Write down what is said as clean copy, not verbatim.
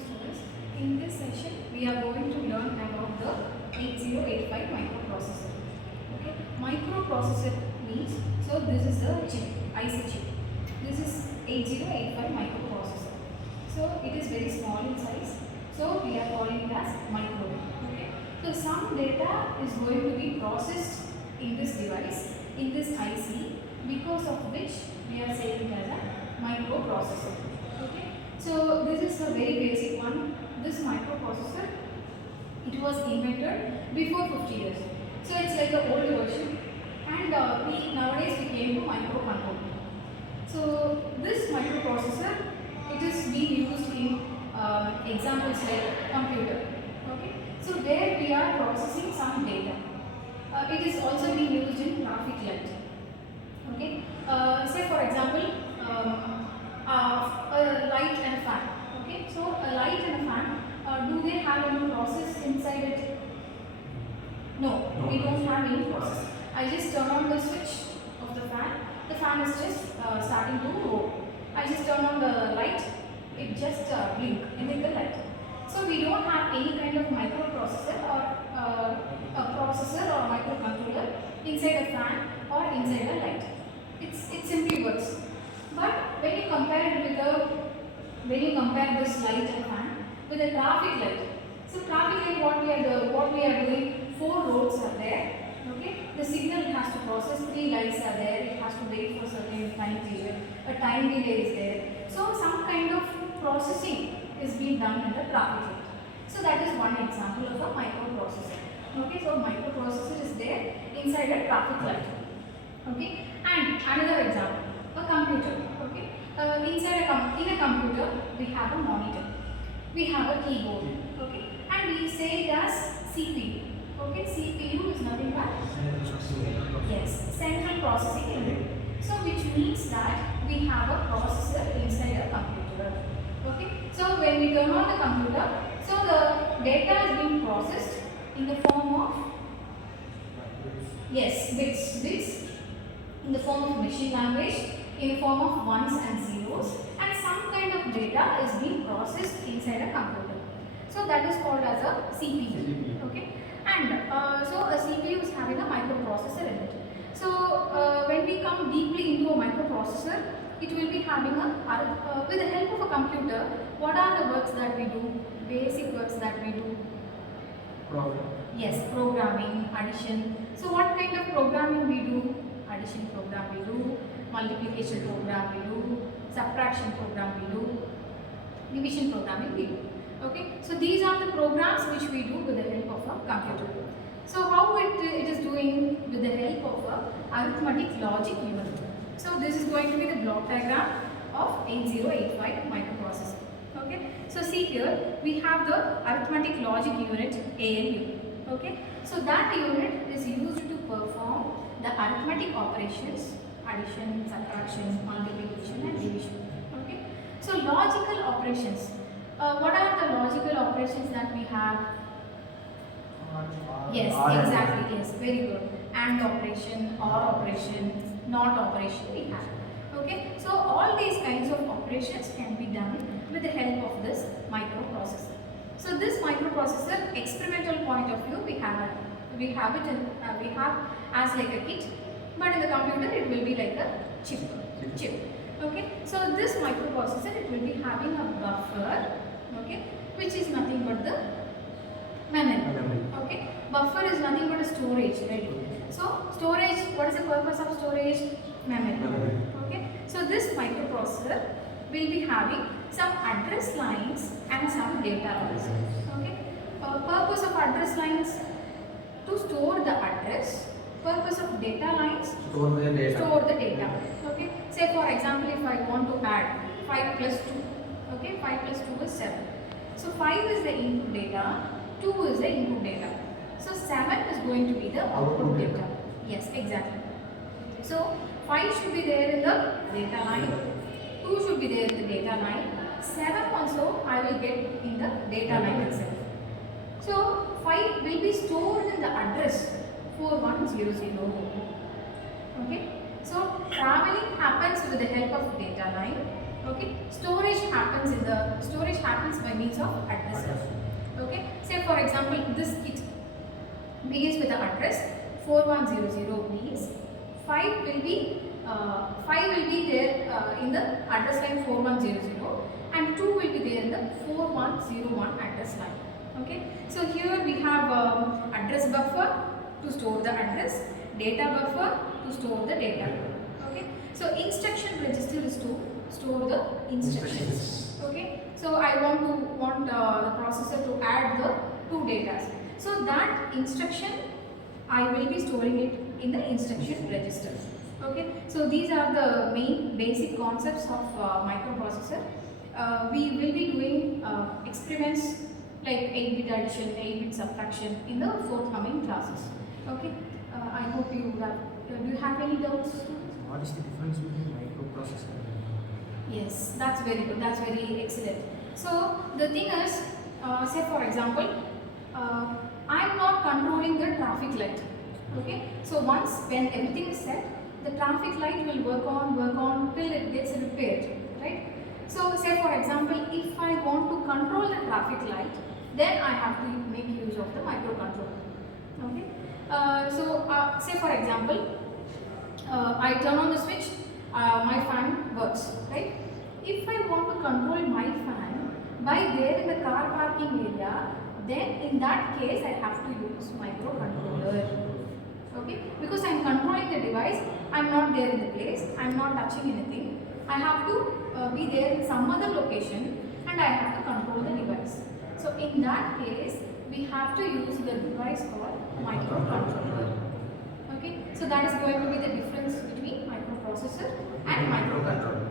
students. In this session, we are going to learn about the 8085 microprocessor. Okay, microprocessor means, so this is the chip, IC chip. This is 8085 microprocessor. So it is very small in size. So we are calling it as micro. Okay, so some data is going to be processed in this device, in this IC, because of which we are saying it as a microprocessor. Okay, so this is a very basic one. This microprocessor, it was invented before 50 years. So it's like the old version, and nowadays we came to microcontroller. So this microprocessor, it is being used in examples like computer. Okay, so there we are processing some data. It is also being used in traffic light. Okay, say for example, a light and a fan. Okay, so a light and a fan, do they have any process inside it? No, we don't have any process. I just turn on the switch of the fan is just starting to roll. I just turn on the light, it just blink, emit the light. So we don't have any kind of microprocessor or a processor or microcontroller inside a fan or inside a light. It simply works. But when you compare this light and fan with a traffic light, so traffic light, what we are doing, 4 roads are there. Okay, the signal has to process, 3 lights are there. It has to wait for certain time period. A time delay is there. So some kind of processing is being done in the traffic light. So that is one example of a microprocessor. Okay, so microprocessor is there inside a traffic light. Okay, and another example, a computer. Okay, in a computer we have a monitor, we have a keyboard. Okay, and we say it as CPU. Okay, CPU is nothing but central processing unit. So which means that we have a processor inside a computer. Okay, so when we turn on the computer, so the data is being processed in the form of bits in the form of machine language, in the form of ones and zeros, and some kind of data is being processed inside a computer. So that is called as a CPU. Okay, and so a CPU is having a microprocessor in it. So when we come deeply into a microprocessor, it will be having with the help of a computer, what are the works that we do? Basic works that we do. Yes, programming, addition. So what kind of programming we do? Addition program we do, multiplication program we do, subtraction program we do, division programming we do. Okay, so these are the programs which we do with the help of a computer. So how it is doing with the help of a arithmetic logic unit. So this is going to be the block diagram of 8085 microprocessor. Okay, so see here we have the arithmetic logic unit ALU. Okay, so that unit is used to perform the arithmetic operations, addition, subtraction, multiplication and division. Okay, so logical operations. What are the logical operations that we have? Yes, exactly, yes, very good. AND operation, OR operation, NOT operation we have. Okay, so all these kinds of operations can be done with the help of this microprocessor. So this microprocessor, experimental point of view, we have as like a kit, but in the computer it will be like a chip. Okay, so this microprocessor, it will be having a buffer, okay, which is nothing but the memory. Okay, buffer is nothing but a storage, right? So storage, what is the purpose of storage? Memory. Okay, so this microprocessor will be having some address lines and some data lines. Okay, purpose of address lines, to store the address. Purpose of data lines, store the data. Okay, say for example, if I want to add 5 plus 2, okay, 5 plus 2 is 7. So 5 is the input data, 2 is the input data. So 7 is going to be the output data. Yes, exactly. So 5 should be there in the data line, 2 should be there in the data line, 7 also I will get in the data line itself. So 5 will be stored in the address 4100. Okay, so traveling happens with the help of data line. Okay, storage happens by means of addresses. Okay, say for example, this kit begins with the address 4100 means 5 will be there in the address line 4100 and 2 will be there in the 4101 address line. Okay, so here we have address buffer to store the address, data buffer to store the data. Okay, so instruction register is to store the instructions. Okay, so I want the processor to add the two data. So that instruction I will be storing it in the instruction register. Okay, so these are the main basic concepts of microprocessor. We will be doing experiments like 8-bit addition, 8-bit subtraction in the forthcoming classes. Okay, I hope you have. Do you have any doubts? What is the difference between microprocessor and Yes, that's very good. That's very excellent. So the thing is, say for example, I'm not controlling the traffic light. Okay, so once when everything is set, the traffic light will work on till it gets repaired, right? So say for example, if I want to control the traffic light, then I have to make use of the microcontroller. Okay, say for example, I turn on the switch, my fan works, right? If I want to control my fan by there in the car parking area, then in that case I have to use microcontroller. Okay, because I am controlling the device, I am not there in the place, I am not touching anything. I have to be there in some other location and I have to control the device. So in that case, we have to use the device called microcontroller. Okay, so that is going to be the difference between microprocessor and microcontroller.